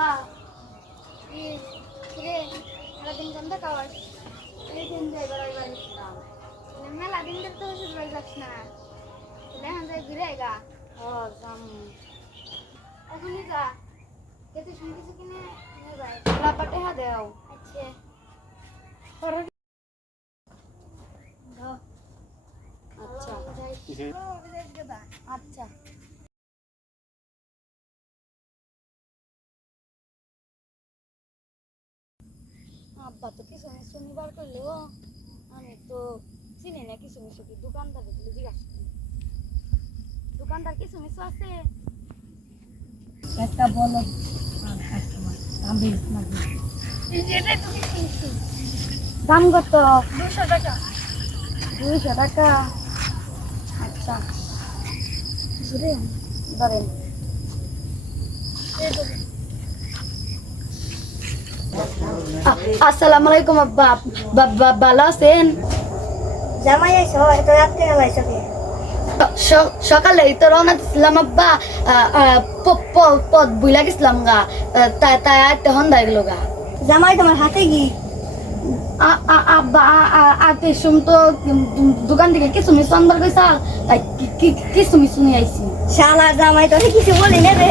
আব্বা কি রে সারাদিন গন্ধ খাওয়াস এই দিন যাই বেড়াই বাড়িছিলাম মেলা দিন ধরে তো শ্বশুর বাড়ি যাস না তাহলে এখন যাই ঘুরে আইগা ও যাম এখনই যা কেতে শুনতেছি কিনে নিয়ে যাই লাপাটে হা দেও আচ্ছা আচ্ছা আচ্ছা আব্বা তো কিছু মিছু নিবার করলেও আমি তো চিনি না কিছু মিছু কি দোকানদার দেখলে জিজ্ঞাসা করি দোকানদার কিছু মিছু আছে একটা বলো কাস্টমার আমি এটাই তো কিছু মিছু দাম কত 200 টাকা 200 টাকা আচ্ছা ধরেন ধরেন আসসালামু আলাইকুম আব্বা ভালো আছেন জামাই এসো এত রাত্রে এসো কে সকালে তো রওনা দিছিলাম আব্বা পথ বুইলা গেছিলাম গা তাই তখন দাই গেল গা জামাই তোমার হাতে কি আব্বা আতে শুম তো দোকান থেকে কিছু মিস আনবার গেছা তাই কিছু মিস নিয়ে আইছি শালা জামাই তোরে কিছু বলি না রে